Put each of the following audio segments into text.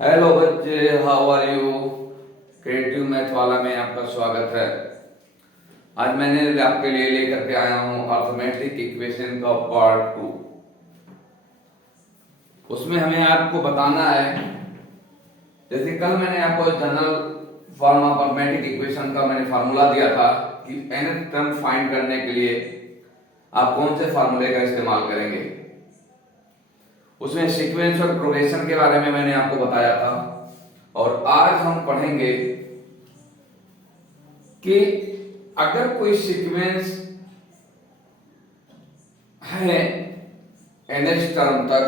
Hello बच्चे, how are you. Creative math वाला में आपका स्वागत है। आज मैंने आपके लिए लेकर के आया हूं अर्थमेटिक इक्वेशन का पार्ट 2। उसमें हमें आपको बताना है, जैसे कल मैंने आपको general form of arithmetic equation का मैंने फार्मूला दिया था कि nth टर्म फाइंड करने के लिए आप कौन से फार्मूले का इस्तेमाल करेंगे। उसमें सीक्वेंस और प्रोग्रेशन के बारे में मैंने आपको बताया था। और आज हम पढ़ेंगे कि अगर कोई सीक्वेंस है nth टर्म तक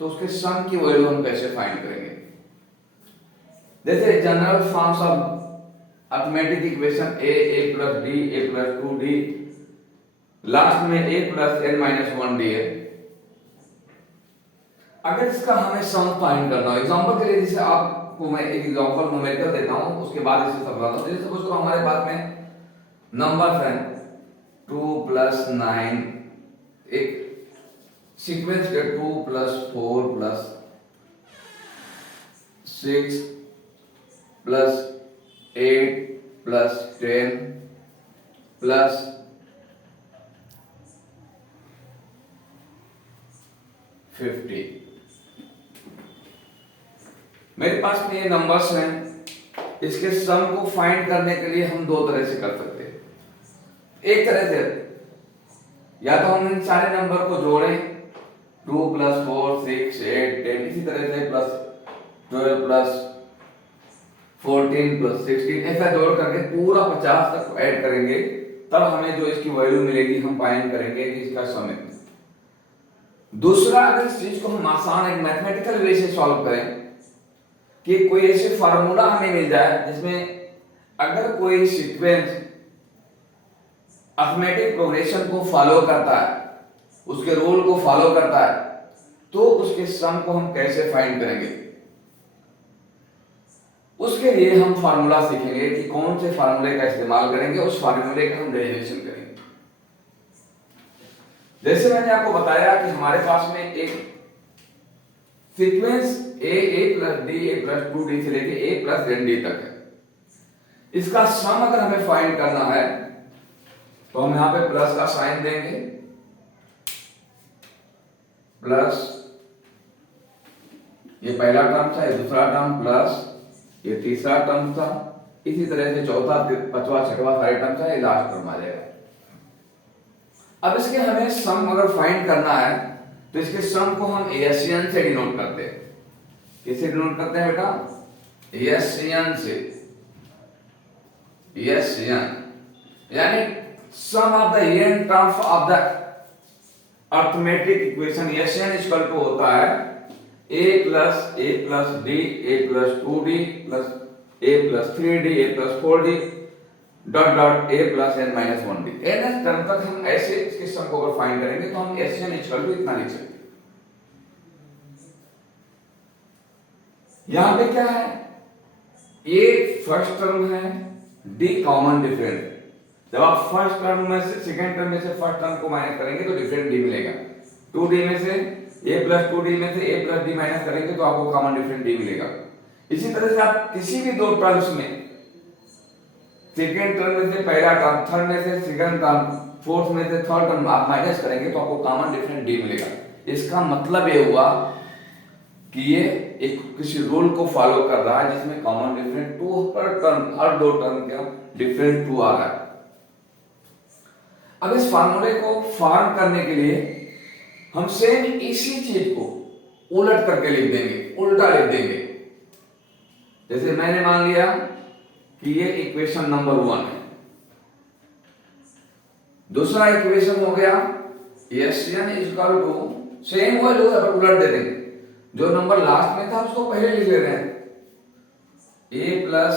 तो उसके सम की वैल्यू हम कैसे फाइंड करेंगे। जैसे general forms of arithmetic equation a plus D a plus 2d, last में a plus n minus 1d है। अगर इसका हमें सम फाइंड करना हो, एग्जांपल के लिए जैसे आपको मैं एक एग्जांपल न्यूमेरिकल देता हूं, उसके बाद इसे समझाता हूं। जैसे सपोज करो हमारे पास में नंबर्स हैं 2 प्लस 9, एक सीक्वेंस के 2 plus 4 plus 6 plus 8 plus 10 plus 50। मेरे पास में ये नंबर्स हैं। इसके सम को फाइंड करने के लिए हम दो तरह से कर सकते हैं। एक तरह से या तो हम इन सारे नंबर को जोड़ें, 2 प्लस 4 6 8 10, इसी तरह से प्लस 12 प्लस 14 प्लस 16, ऐसा जोड़ करके पूरा 50 तक ऐड करेंगे, तब हमें जो इसकी वैल्यू मिलेगी हम फाइंड करेंगे कि इसका सम है। दूसरा, अगर इस चीज को हम आसान एक मैथमेटिकल वे से सॉल्व करें कि कोई ऐसे फार्मूला हमें मिल जाए जिसमें अगर कोई सीक्वेंस अर्थमेटिक प्रोग्रेशन को फॉलो करता है, उसके रूल को फॉलो करता है, तो उसके सम को हम कैसे फाइंड करेंगे। उसके लिए हम फार्मूला सीखेंगे कि कौन से फार्मूले का इस्तेमाल करेंगे, उस फार्मूले का हम डेरिवेशन करेंगे। जैसे मैंने आपको बताया कि हमारे पास में एक sequence a plus D a plus 2d से लेके a प्लस n तक है। इसका सम अगर हमें फाइंड करना है तो हम यहां पे प्लस का साइन देंगे, प्लस ये पहला टर्म था, ये दूसरा टर्म, प्लस ये तीसरा टर्म था, इसी तरह से चौथा पांचवा छठवां सारे टर्म था, ये लास्ट टर्म आ जाएगा। अब इसके हमें सम अगर फाइंड करना है तो इसके सम को हम एशियन से डिनोट करते हैं। किससे डिनोट करते हैं बेटा? एशियन से। एशियन यानी sum of the n terms of the arithmetic equation S n equal to होता है a plus d a plus 2d plus a plus 3d a plus 4d dot dot a plus n minus 1d। nth term तक हम ऐसे इसके सम को अगर find करेंगे तो हम एशियन इक्वल टू इतना लिख सकते हैं। यहां पे क्या है? a फर्स्ट टर्म है, d कॉमन डिफरेंट। जब आप फर्स्ट टर्म में से सेकंड टर्म में से फर्स्ट टर्म को माइनस करेंगे तो डिफरेंट d मिलेगा। 2d में से a प्लस 2d में से a प्लस d माइनस करेंगे तो आपको कॉमन डिफरेंट d मिलेगा। इसी तरह से आप किसी भी दो टर्म्स में सेकेंड टर्म में से पहला टर्म, थर्ड में से सेकंड टर्म, फोर्थ में से थर्ड टर्म आप माइनस करेंगे तो आपको कॉमन डिफरेंट डी मिलेगा। इसका मतलब ये हुआ कि ये एक किसी रूल को फॉलो कर रहा है जिसमें कॉमन डिफरेंट टू हर टर्म, हर दो टर्म का डिफरेंट टू आ रहा है। अब इस फार्मूले को फॉर्म करने के लिए हम सेम इसी चीज को उलट करके लिख देंगे, उल्टा लिख देंगे। जैसे मैंने मान लिया कि ये इक्वेशन नंबर 1 है, दूसरा इक्वेशन हो गया एशियन इक्वल टू सेम वैल्यू है पर उलट दे देंगे। जो नंबर लास्ट में था उसको पहले लिख ले रहे हैं, a plus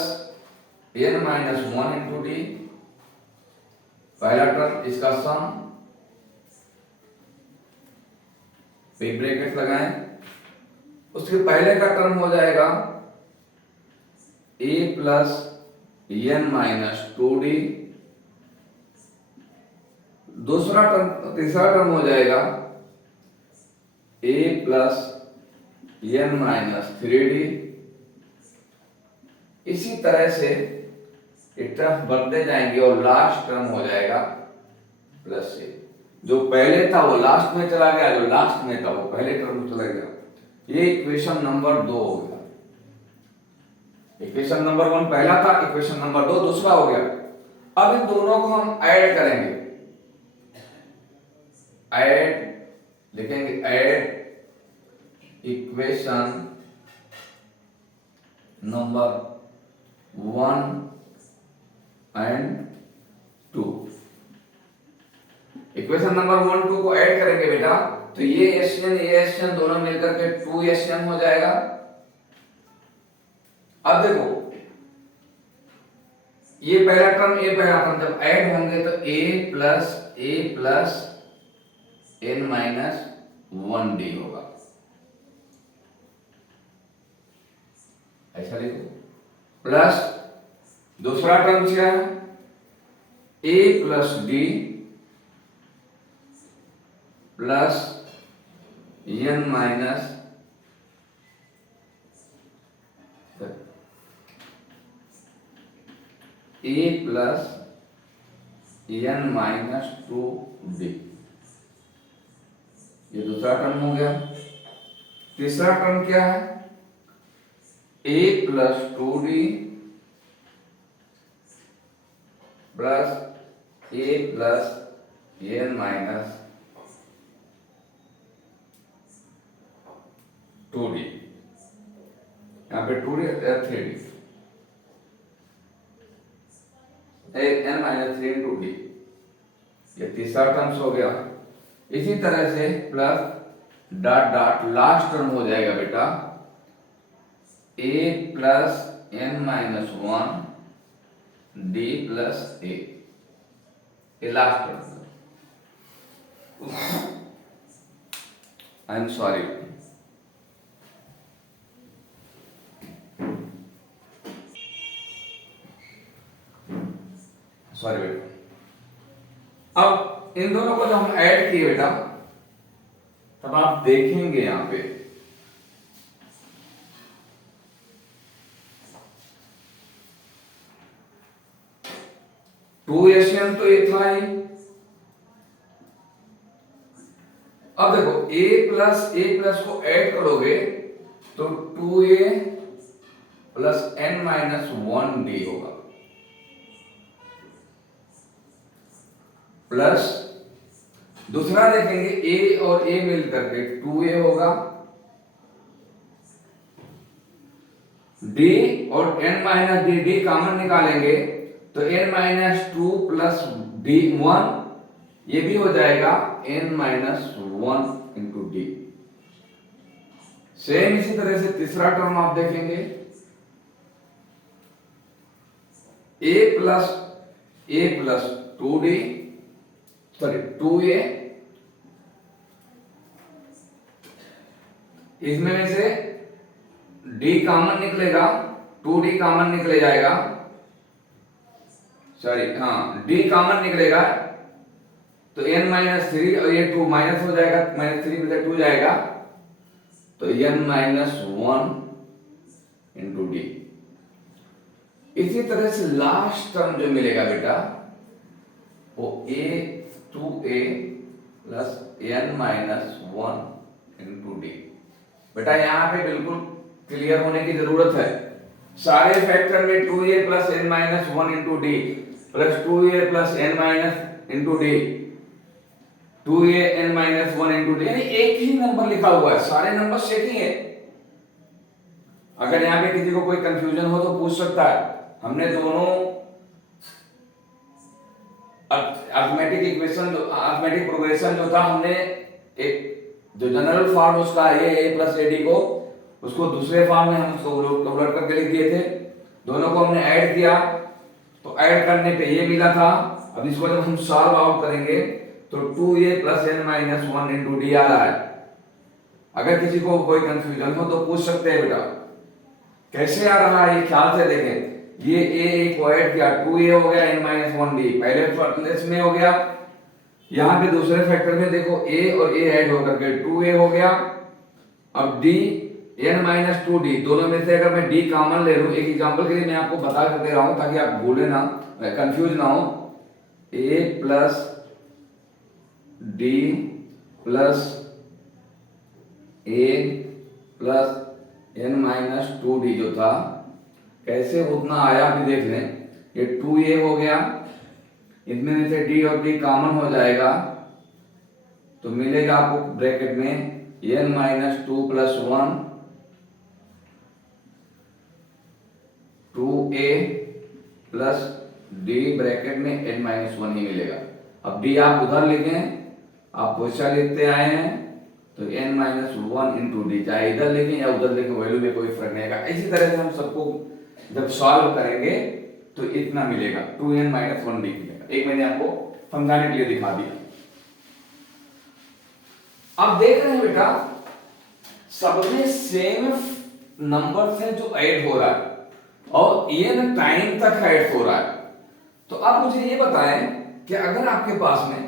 n minus 1 into D, पहला टर्म, इसका सम, बिग ब्रैकेट लगाएं। उसके पहले का टर्म हो जाएगा a plus n minus 2d, दूसरा टर्म, तीसरा टर्म हो जाएगा a plus n minus 3d इसी तरह से एक तरफ बढ़ते जाएंगे और लास्ट टर्म हो जाएगा प्लस ए। जो पहले था वो लास्ट में चला गया, जो लास्ट में था वो पहले टर्म में चला गया। ये इक्वेशन नंबर 2 हो गया। इक्वेशन नंबर 1 पहला था, इक्वेशन नंबर 2 दूसरा हो गया। अब इन दोनों को हम ऐड करेंगे। ऐड लिखेंगे, add equation number 1 and 2। Equation number 1 2 को ऐड करेंगे बेटा, तो ये एसएन दोनों मिलकर के 2 हो जाएगा। अब देखो ये पहला टर्म जब ऐड होंगे तो a plus n minus 1d होगा। ऐसा लिखो। प्लस दूसरा टर्म क्या है, a plus d plus n minus a plus n minus 2d। ये दूसरा टर्म हो गया। तीसरा टर्म क्या है, a plus 2d plus a plus n minus 2d। यहां पे 2d 3d, n minus 3 into D. ये तीसरा टर्म्स हो गया। इसी तरह से plus dot dot last term हो जाएगा बेटा a plus n minus 1 d plus a। ये last term. I am sorry, sorry बेटा। अब इन दोनों को जब हम ऐड किए बेटा, तब आप देखेंगे यहां पे टू एशियन तो ये था ही। अब देखो a प्लस को ऐड करोगे तो 2a plus n minus 1d होगा। प्लस दूसरा देखेंगे a और a मिलकर के 2a होगा, d और n माइनस d कॉमन निकालेंगे तो n माइनस 2 प्लस d 1, ये भी हो जाएगा n minus 1 into D. Same इसी तरह से तीसरा टर्म आप देखेंगे a plus 2d sorry 2a, इसमें में से d कॉमन निकलेगा, 2d कॉमन निकले जाएगा, सॉरी हाँ d कॉमन निकलेगा तो n माइनस 3 और ये 2 माइनस हो जाएगा, माइनस 3 में से 2 जाएगा तो n माइनस 1 इंटू डी। इसी तरह से लास्ट टर्म जो मिलेगा बेटा वो a2a plus n minus 1 into D. बेटा यहाँ पे बिल्कुल क्लियर होने की जरूरत है। सारे फैक्टर में 2a plus n minus 1 into D plus 2a plus n minus into D, 2a n minus 1 into D, यानी एक ही नंबर लिखा हुआ है, सारे नंबर सेट ही है। अगर यहाँ पे किसी को कोई कंफ्यूजन हो तो पूछ सकता है। हमने दोनों अरिथमेटिक इक्वेशन जो अरिथमेटिक प्रोग्रेशन जो था, हमने एक जो जनरल फॉर्म उसका है a प्लस ad को, उसको दूसरे फॉर्म में हम उसको उलट करके लिख दिए थे। दोनों को हमने ऐड किया तो ऐड करने पे ये मिला था। अब इसको जब हम सॉल्व आउट करेंगे तो 2a plus n minus 1 into d आ रहा है। अगर किसी को कोई कंफ्यूजन हो तो पूछ सकते हैं बेटा कैसे आ रहा है, ये ख्याल से देखें। ये a को ऐड किया 2a हो गया n माइनस 1d, पहले प्लेस में हो गया। यहाँ पे दूसरे फैक्टर में देखो a और a ऐड होकर के 2a हो गया। अब d n minus two D, दोनों में से अगर मैं d कॉमन ले लूं, एक एग्जांपल के लिए मैं आपको बता कर दे रहा हूं ताकि आप भूले ना, कंफ्यूज ना हो, a plus d plus a plus n minus two D जो था कैसे उतना आया अभी देख लें। ये 2a हो गया, इनमें से d और d कॉमन हो जाएगा तो मिलेगा आपको ब्रैकेट में n minus two plus one 2a plus d bracket में n माइनस वन ही मिलेगा। अब d आप उधर लिखें, आप पोस्चा लिखते आए हैं तो n minus one into D, चाहे इधर लिखें या उधर लिखें वैल्यू में कोई फर्क नहीं आएगा। इसी तरह से हम सबको जब सॉल्व करेंगे तो इतना मिलेगा 2n माइनस वन डी मिलेगा। एक मैंने आपको समझाने के लिए दिखा दिया। अब देख रहे हैं बेटा सबने सेम नंबर से जो ऐड हो रहा है और n टाइम तक ऐड हो रहा है। तो अब मुझे ये बताएं कि अगर आपके पास में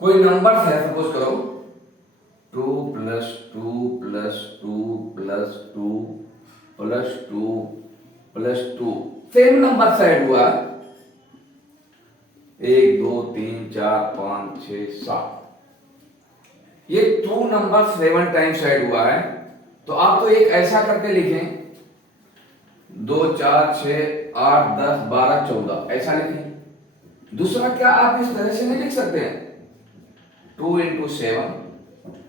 कोई नंबर है, सपोज करो 2 plus 2 plus 2 plus 2 plus 2 plus 2, same number से ऐड हुआ 1 2 3 4 5 6 7, ये 2 नंबर 7 टाइम्स ऐड हुआ है। तो आप तो एक ऐसा करके लिखें 2 4 6 8 10 12 14 ऐसा लिखें। दूसरा क्या आप इस तरह से नहीं लिख सकते हैं 2 इंटू 7?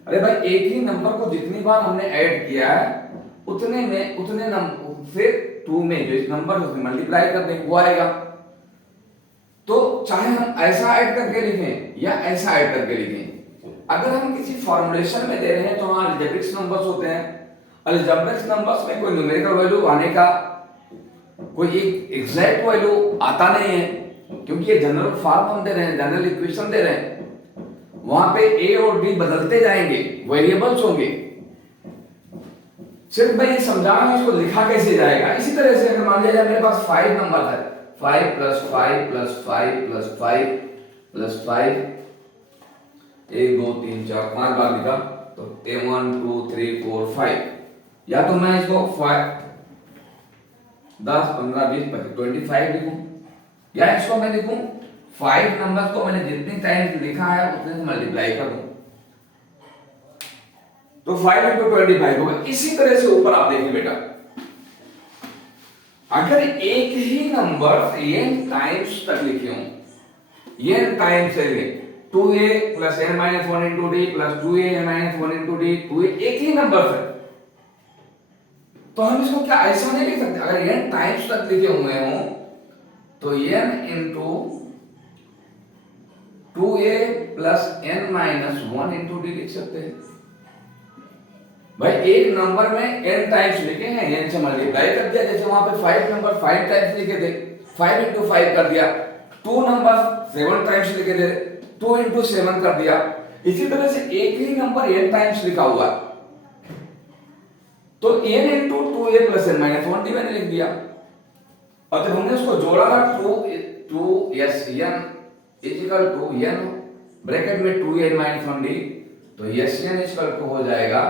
अरे भाई एक ही नंबर को जितनी बार हमने ऐड किया है उतने नंबर से 2 में जो इस नंबर से मल्टीप्लाई कर देंगे वो आएगा। तो चाहे हम ऐसा ऐड करके लिखें या ऐसा ऐड करके लिखें, अगर हम किसी फॉर्मुलेशन में दे रहे हैं तो वहां अलजेब्रिक नंबर्स होते हैं। अलजेब्रिक नंबर्स में कोई न्यूमेरिकल वैल्यू आने का कोई एक एग्जैक्ट वैल्यू आता नहीं है, क्योंकि ये जनरल फॉर्म हम दे रहे हैं, जनरल इक्वेशन दे रहे हैं। वहां पे a और d बदलते जाएंगे, वेरिएबल्स होंगे। सिर्फ मैं ये समझा रहा हूं इसको लिखा कैसे जाएगा। इसी तरह से अगर मान लिया मेरे पास 5 नंबर है, 5 प्लस 5 प्लस 5 प्लस 5 प्लस 5, 1 2 3 4 5 बार लिखा तो 1 2 3 4 5, या तो मैं इसको 5 10 15 20 25 25 लिखूं, या इसको मैं लिखूं 5 नंबर्स को मैंने जितनी टाइम लिखा है उतने से मल्टीप्लाई कर दूं तो 5 इंटू 25 होगा। इसी तरह से ऊपर आप देखिए बेटा, अगर एक ही नंबर n टाइम्स तक लिखे हो, n टाइम्स से 2a plus n minus 1 into D plus 2a n minus 1 into D, 2a एक ही नंबर है तो हम इसको क्या ऐसा नहीं लिख सकते। अगर n टाइम्स तक लिखे हुए हो तो n into 2a plus n minus 1 into D लिख सकते हैं। भाई एक नंबर में n टाइम्स लिखे हैं, n से मल्टीप्लाई कर दिया, जैसे वहां पे 5 नंबर 5 टाइम्स लिखे थे, 5 इंटू 5 कर दिया। 2 नंबर 7 टाइम्स लिखे थे, 2 इंटू 7 कर दिया। इसी तरह से एक ही नंबर n टाइम्स लिखा हुआ तो n into 2a plus n minus 1 D मैंने लिख दिया। और जब हमने उसको जोड़ा था 2s n equal to n bracket में 2n माइनस 1 डी, तो sn इक्वल टू हो जाएगा,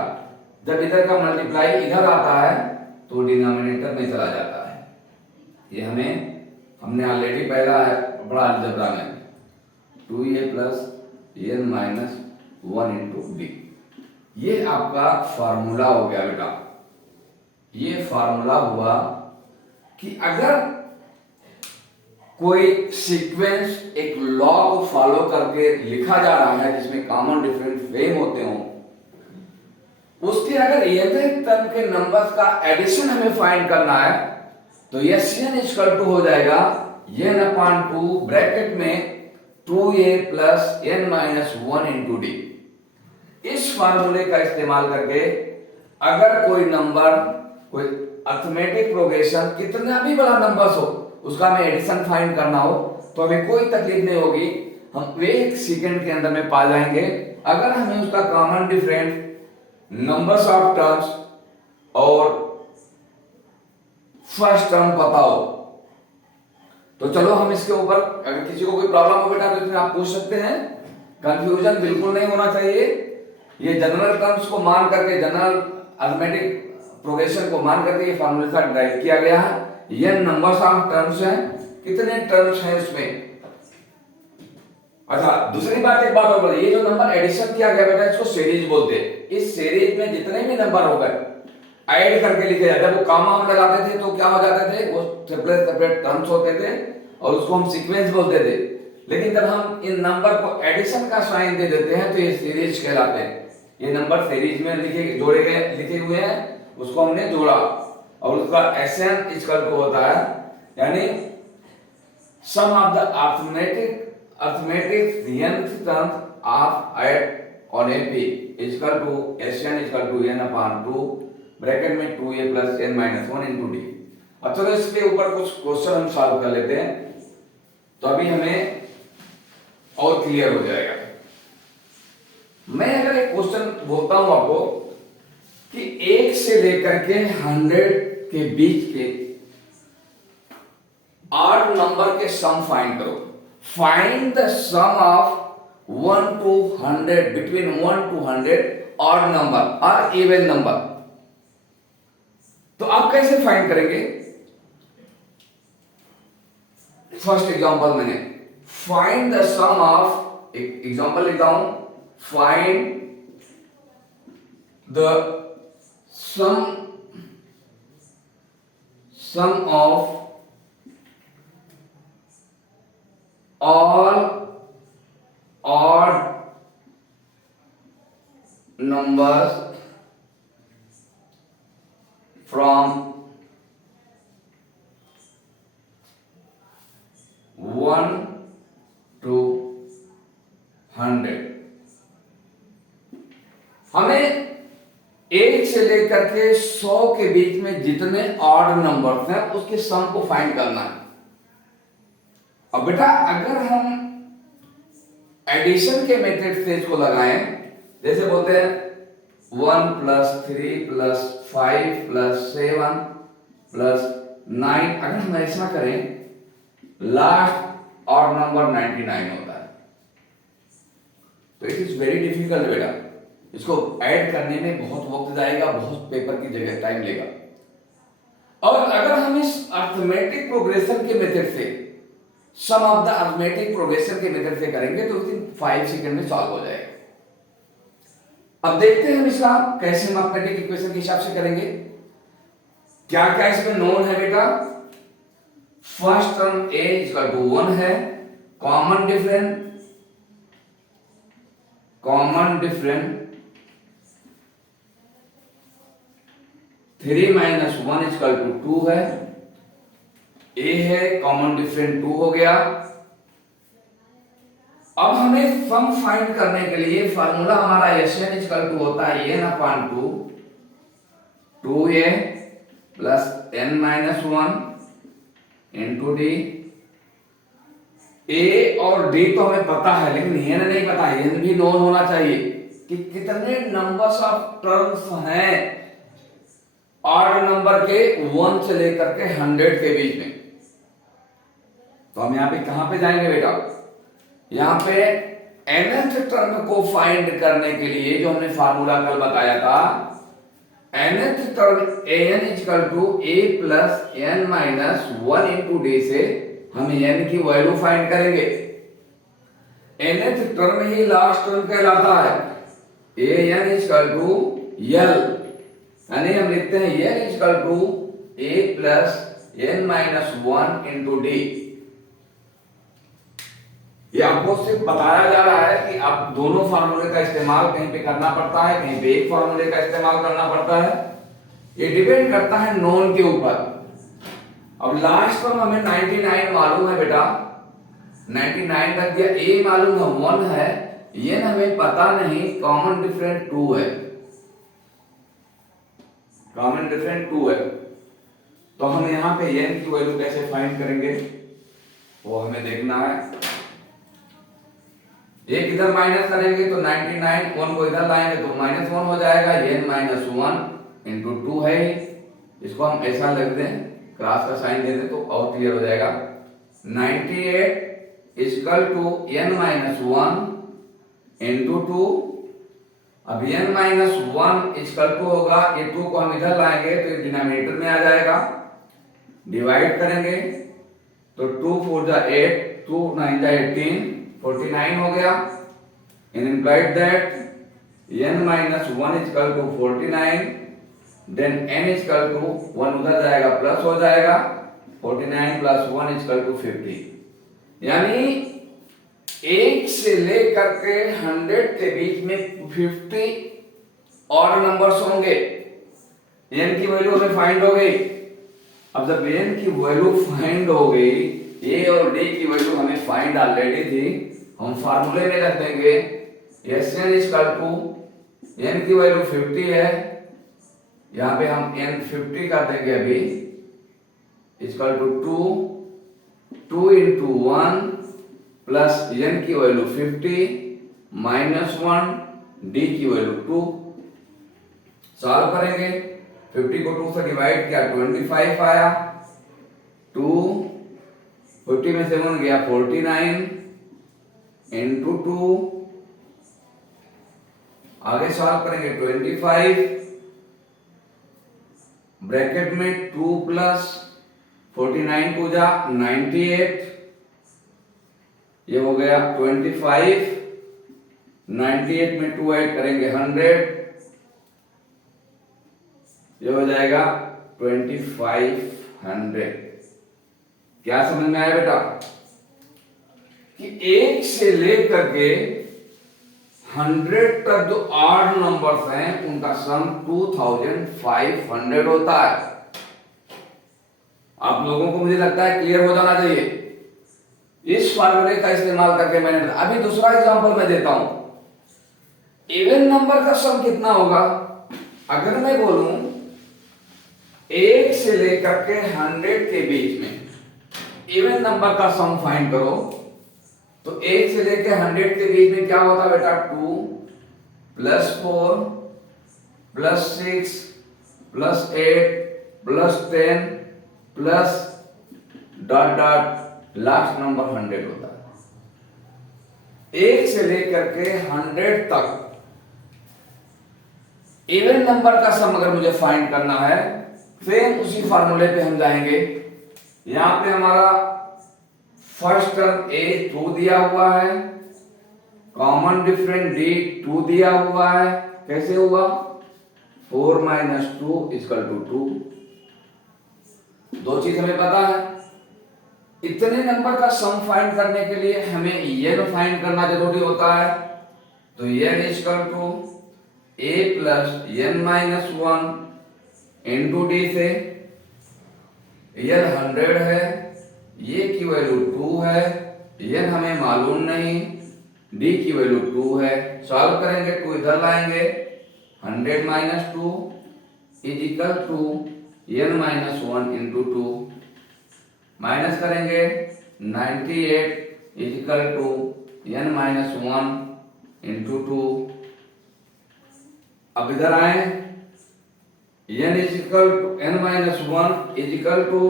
जब इधर का मल्टीप्लाई इधर आता है तो डिनोमिनेटर में चला जाता है। ये हमने ऑलरेडी पहला है बड़ा अलजेब्रा में 2a plus n minus 1 into D. ये आपका फार्मूला हो गया बेटा। ये फार्मूला हुआ कि अगर कोई सीक्वेंस एक लॉ को फॉलो करके लिखा जा रहा है जिसमें कॉमन डिफरेंट फ्रेम होते हो, उसके अगर n टर्म के नंबर्स का एडिशन हमें फाइंड करना है तो Sn इक्वल टू हो जाएगा n अपॉन 2 ब्रैकेट में 2a plus n minus 1 into D. इस फार्मूले का इस्तेमाल करके अगर कोई नंबर, कोई अर्थमेटिक प्रोग्रेशन कितना भी बड़ा नंबर हो, उसका हमें एडिशन फाइंड करना हो तो हमें कोई तकलीफ नहीं होगी, हम एक सेकंड के अंदर में पा जाएंगे। अगर हमें उसका common different numbers of terms और फर्स्ट टर्म पता हो तो चलो हम इसके ऊपर, अगर किसी को कोई प्रॉब्लम हो बेटा तो इसमें आप पूछ सकते हैं। कंफ्यूजन बिल्कुल नहीं होना चाहिए। ये जनरल टर्म्स को मान करके, जनरल अरिथमेटिक प्रोग्रेशन को मान करके ये फार्मूला ड्राइव किया गया है। ये नंबर्स ऑफ टर्म्स हैं, कितने टर्म्स हैं इसमें। अच्छा, दूसरी बात, एक बात और बोलिए, ये जो नंबर एडिशन किया गया बेटा, इसको सीरीज बोलते हैं। इस सीरीज में जितने भी नंबर हो गए ऐड करके लिखे जाते हैं। वो कामा हम लगाते थे तो क्या हो जाते थे, वो सेपरेट सेपरेट टर्म्स होते थे और उसको हम सीक्वेंस बोलते थे। लेकिन जब हम इन नंबर को एडिशन का साइन दे देते हैं तो ये सीरीज कहलाते हैं। ये नंबर सीरीज में जोड़े गए, लिखे हुए हैं, उसको हमने जोड़ा और उसका एसएन इक्वल टू होता है, यानी sum of the arithmetic nth term of add on AP equal to S n equal to n upon 2 bracket में 2a plus n minus 1 into d. अब चलो इसके ऊपर कुछ क्वेश्चन हम सॉल्व कर लेते हैं, तो अभी हमें और क्लियर हो जाएगा। मैं अगर एक क्वेश्चन बोलता हूं आपको कि 1 से लेकर के 100 के बीच के ऑड नंबर के सम फाइंड करो। Find the sum of 1 to 100, between 1 to 100 odd number और इवन नंबर। तो आप कैसे फाइंड करेंगे? फर्स्ट एग्जांपल मैंने find the sum of, example लिखता हूं, find the sum of all odd numbers from 1 to 100। हमें 1 से लेकर के 100 के बीच में जितने ऑड नंबर्स हैं उसके सम को फाइंड करना है। अब बेटा अगर हम एडिशन के मेथड से इसको लगाएं, जैसे बोलते हैं 1 + 3 + 5 + 7 + 9, अगर हम ऐसा करें लास्ट ऑड नंबर 99 होता है। तो इट इज वेरी डिफिकल्ट बेटा, इसको ऐड करने में बहुत वक्त जाएगा, बहुत पेपर की जगह टाइम लेगा। और अगर हम इस अरिथमेटिक प्रोग्रेशन के मेथड से, सम ऑफ द अरिथमेटिक प्रोग्रेशन के मेथड से करेंगे तो विदिन 5 सेकंड में सॉल्व हो जाएगा। अब देखते हैं हम इसका कैसे मैथमेटिक इक्वेशन के हिसाब से करेंगे। क्या क्या इसमें नोन है बेटा? फर्स्ट टर्म a = 1 है, कॉमन डिफरेंट 3 - 1 = 2 है, a है, कॉमन डिफरेंट 2 हो गया। अब हमें सम फाइंड करने के लिए फार्मूला हमारा Sn = होता है n/2 2a + n - 1 into D. a और d तो हमें पता है, लेकिन n नहीं पता है। n भी नोन होना चाहिए कि कितने नंबर्स ऑफ टर्म्स हैं ऑड नंबर के 1 से लेकर के 100 के बीच में। तो हम यहाँ पे कहां पे जाएंगे बेटा? यहाँ पे nth टर्म को फाइंड करने के लिए जो हमने फार्मूला कल बताया था, nth term an = a + n - 1 into D से हम n की वैल्यू फाइंड करेंगे। nth टर्म ही लास्ट टर्म कहलाता है। an = l, यानी हम लिखते हैं n = a + n - 1 into D. ये आपको सिर्फ बताया जा रहा है कि आप दोनों फार्मूले का इस्तेमाल कहीं पे करना पड़ता है, कहीं पे एक फार्मूले का इस्तेमाल करना पड़ता है। ये डिपेंड करता है नोन के ऊपर। अब लास्ट में हमें 99 मालूम है बेटा, 99 रख दिया, a मालूम है 1 है, ये हमें पता नहीं, कॉमन डिफरेंट 2 है, कॉमन डिफरेंट 2 है। तो हम यहाँ पे n की वैल्यू कैसे फाइंड करेंगे वो हमें देखना है। एक इधर माइनस करेंगे तो 99, 1 को इधर लाएंगे तो -1 हो जाएगा, n - 1 इंटू 2 है। इसको हम ऐसा लिख दें, क्रॉस का साइन दे दें तो और क्लियर हो जाएगा। 98 = n - 1 इंटू 2 अब n minus one equal to होगा, ये 2 को हम इधर लाएंगे तो ये डिनोमिनेटर में आ जाएगा, डिवाइड करेंगे तो 2 4 जा 8, 2 9 जा 18, 49 हो गया। and implied that n minus 1 is equal to 49, then n is equal to 1 उधर जाएगा प्लस हो जाएगा, 49 प्लस 1 is equal to 50। यानी 1 से लेकर के 100 के बीच में 50 और नंबर्स होंगे। n की वैल्यू हमें फाइंड हो गई। अब जब n की वैल्यू फाइंड हो गई, a और d की वैल्यू हमें फाइंड ऑलरेडी थी, हम फार्मूले में रख देंगे Sn is equal to, n की वैल्यू 50 है, यहां पे हम n 50 कर देंगे अभी, equal to 2 into 1 plus n की वैल्यू 50 माइनस 1, d की वैल्यू 2। सॉल्व करेंगे, 50 को 2 से डिवाइड किया 25 आया, 2 50 में से 1 गया 49 इंटू 2, आगे सॉल्व करेंगे 25 ब्रैकेट में 2 प्लस 49 टू जा 98, ये हो गया 25, 98 में 2 ऐड करेंगे 100, ये हो जाएगा 2500। क्या समझ में आया बेटा कि 1 से लेकर के 100 तक जो आठ नंबर्स हैं उनका सम 2500 होता है। आप लोगों को मुझे लगता है क्लियर हो जाना चाहिए। इस फार्मूले का इस्तेमाल करके मैंने अभी दूसरा एग्जांपल मैं देता हूं। इवन नंबर का सम कितना होगा? अगर मैं बोलूं 1 से लेकर के 100 के बीच में इवन नंबर का सम फाइंड करो, तो 1 से लेकर 100 के बीच में क्या होता बेटा? 2 plus 4 plus 6 plus 8 plus 10 plus dot dot last number 100 होता है। 1 से लेकर के 100 तक इवन नंबर का सम अगर मुझे फाइंड करना है, सेम उसी फार्मूले पे हम जाएंगे। यहां पे हमारा फर्स्ट टर्म a 2 दिया हुआ है, कॉमन डिफरेंट d 2 दिया हुआ है। कैसे हुआ? 4 माइनस 2 इक्वल टू 2। दो चीज हमें पता है। इतने नंबर का सम फाइंड करने के लिए हमें n फाइंड करना जरूरी होता है। तो n equal to a plus n minus 1 into D से n 100 है, ये की वैल्यू 2 है, n हमें मालूम नहीं, d की वैल्यू 2 है। सॉल्व करेंगे, 2 इधर लाएंगे, 100 minus 2 is equal to n minus 1 into 2। Minus करेंगे 98 is equal to n minus 1 into 2। अब इधर आए, n is equal to n minus 1 is equal to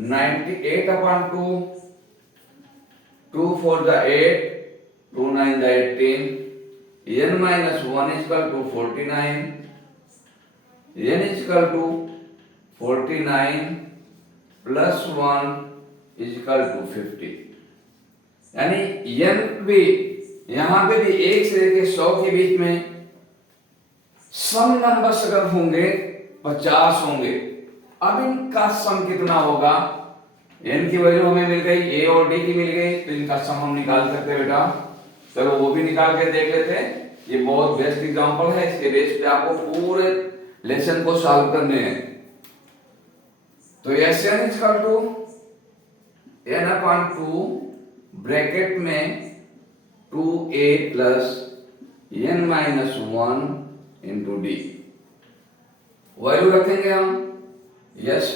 98 upon 2, 2 4 जा 8, 2 9 जा 18, n minus 1 is equal to 49, n is equal to 49 plus 1 is equal to 50। यानी n भी यहां पे भी 1 से लेकर 100 के बीच में सम नंबर्स अगर होंगे 50 होंगे। अब इनका सम कितना होगा? n की वैल्यू हमें मिल गई, a और d की मिल गई, तो इनका सम हम निकाल सकते हैं बेटा। चलो वो भी निकाल के देख लेते हैं। ये बहुत बेस्ट एग्जांपल है, इसके बेस पे आपको पूरे लेसन को सॉल्व करने हैं। तो Sn equal to n upon 2 bracket में 2a plus n minus 1 into D. Value रखेंगे हम, यस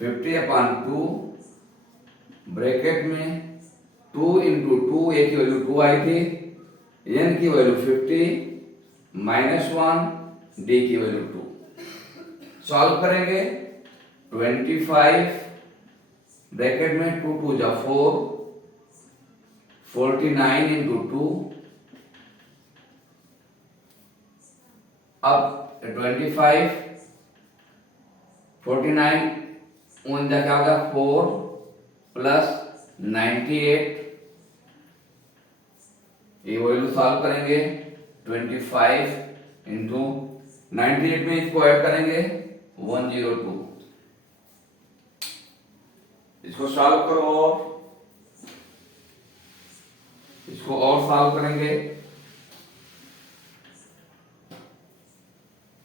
50 अपॉन 2 ब्रैकेट में 2 इंटू 2, ए की वैल्यू 2 आई थी, n की वैल्यू 50 माइनस 1, डी की वैल्यू 2। सॉल्व करेंगे 25 ब्रैकेट में 2 2 जा 4, 49 इंटू 2 अब 25 49 उनका क्या होगा 4 प्लस 98, ये वैल्यू सॉल्व करेंगे 25 इंटू 98 में इसको ऐड करेंगे 102, इसको सॉल्व करो इसको और सॉल्व करेंगे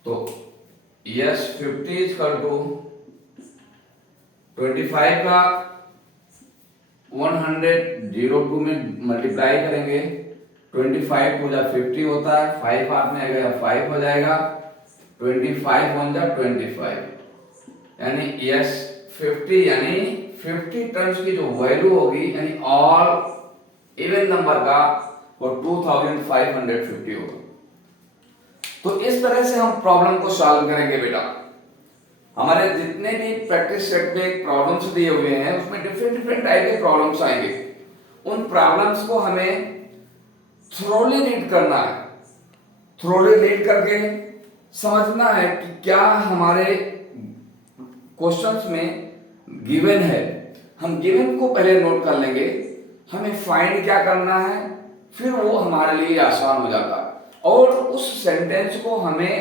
तो यस 50 इक्वल टू 25 का 102 में मल्टीप्लाई करेंगे 25 टू जा 50 होता है, 5 हाथ में आएगा 5 हो जाएगा, 25 वन जा 25 यानी यस 50 यानी 50 टर्म्स की जो वैल्यू होगी यानी ऑल इवन नंबर का वो 2550 होगा। तो इस तरह से हम प्रॉब्लम को सॉल्व करेंगे बेटा। हमारे जितने भी प्रैक्टिस सेट में प्रॉब्लम्स दिए हुए हैं उसमें डिफरेंट टाइप के प्रॉब्लम्स आएंगे, उन प्रॉब्लम्स को हमें थ्रोली रीड करना है, थ्रोली रीड करके समझना है कि क्या हमारे क्वेश्चंस में गिवन है। हम गिवन को पहले नोट कर लेंगे, हमें फाइंड क्या करना है, फिर वो हमारे लिए आसान हो जाता है और उस सेंटेंस को हमें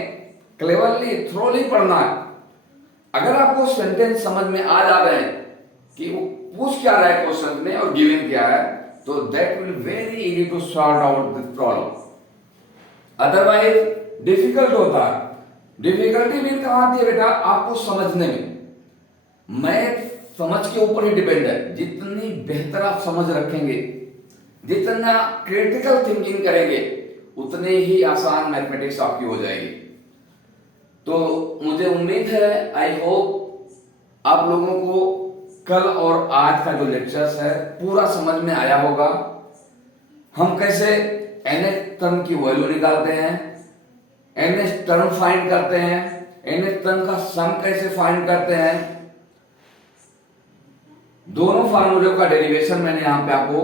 क्लेवरली थ्रोली पढ़ना है। अगर आपको सेंटेंस समझ में आ जा रहे हैं कि वो पूछ क्या रहा है क्वेश्चन में और गिवन क्या है, तो that will very easy to sort out this problem. Otherwise difficult होता है। डिफिकल्टी भी कहां आती है बेटा, आपको समझने में। मैथ समझ के ऊपर ही डिपेंड है। जितनी बेहतर आप समझ रखेंगे, जितना क्रिटिकल थिंकिंग करेंगे, उतने ही आसान मैथमेटिक्स आपकी हो जाएगी। तो मुझे उम्मीद है, आई होप आप लोगों को कल और आज का जो लेक्चर्स है पूरा समझ में आया होगा। हम कैसे nth टर्म की वैल्यू निकालते हैं, nth टर्म फाइंड करते हैं, nth टर्म का सम कैसे फाइंड करते हैं, दोनों फार्मूले का डेरिवेशन मैंने यहां पे आपको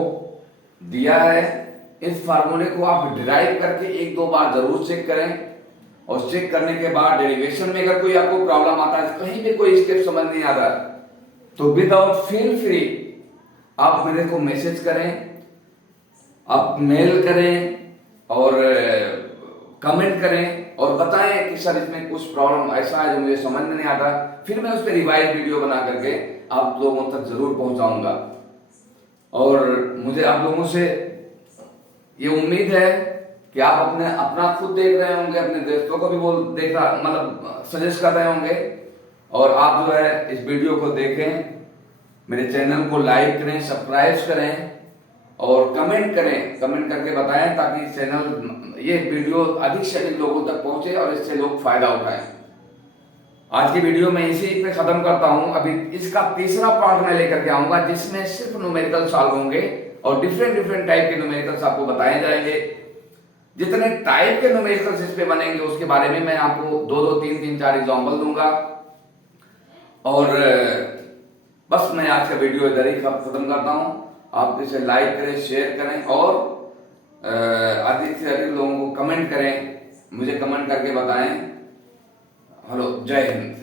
दिया है। इस फार्मूले को आप डिराइव करके एक दो बार जरूर चेक करें और चेक करने के बाद डेरिवेशन में अगर कोई आपको प्रॉब्लम आता है, कहीं भी कोई स्टेप समझ नहीं आ रहा, तो विदाउट फील फ्री आप मेरे को मैसेज करें, आप मेल करें और कमेंट करें और बताएं कि सर इसमें कुछ प्रॉब्लम ऐसा है जो मुझे समझ में नहीं आता, फिर मैं उस पर रिवाइज वीडियो बना करके आप लोगों तक जरूर पहुंचाऊंगा। और मुझे आप लोगों से ये उम्मीद है कि आप अपना खुद देख रहे होंगे, अपने दोस्तों को भी वो देख रहा मतलब सजेस्ट कर रहे होंगे, और आप जो है इस वीडियो को देखें, मेरे चैनल को लाइक करें, सब्सक्राइब करें और कमेंट करें, कमेंट करके बताएं ताकि चैनल ये वीडियो अधिक से अधिक लोगों तक पहुंचे और इससे लोग फायदा उठाएं। आज की वीडियो मैं इसी पे खत्म करता हूं। अभी इसका तीसरा पार्ट मैं लेकर के आऊंगा जिसमें सिर्फ न्यूमेरिकल सॉल्व होंगे और डिफरेंट टाइप के न्यूमेरिकल्स आपको बताए जाएंगे। जितने टाइप के न्यूमेरिकल्स इस पे बनेंगे उसके बारे में मैं आपको दो तीन चार एग्जांपल दूंगा। और बस मैं आज का वीडियो इधर ही खत्म करता हूं। आप इसे लाइक करें, शेयर करें और अधिक से अधिक लोगों को कमेंट करें, मुझे कमेंट करके बताएं। हेलो, जय हिंद।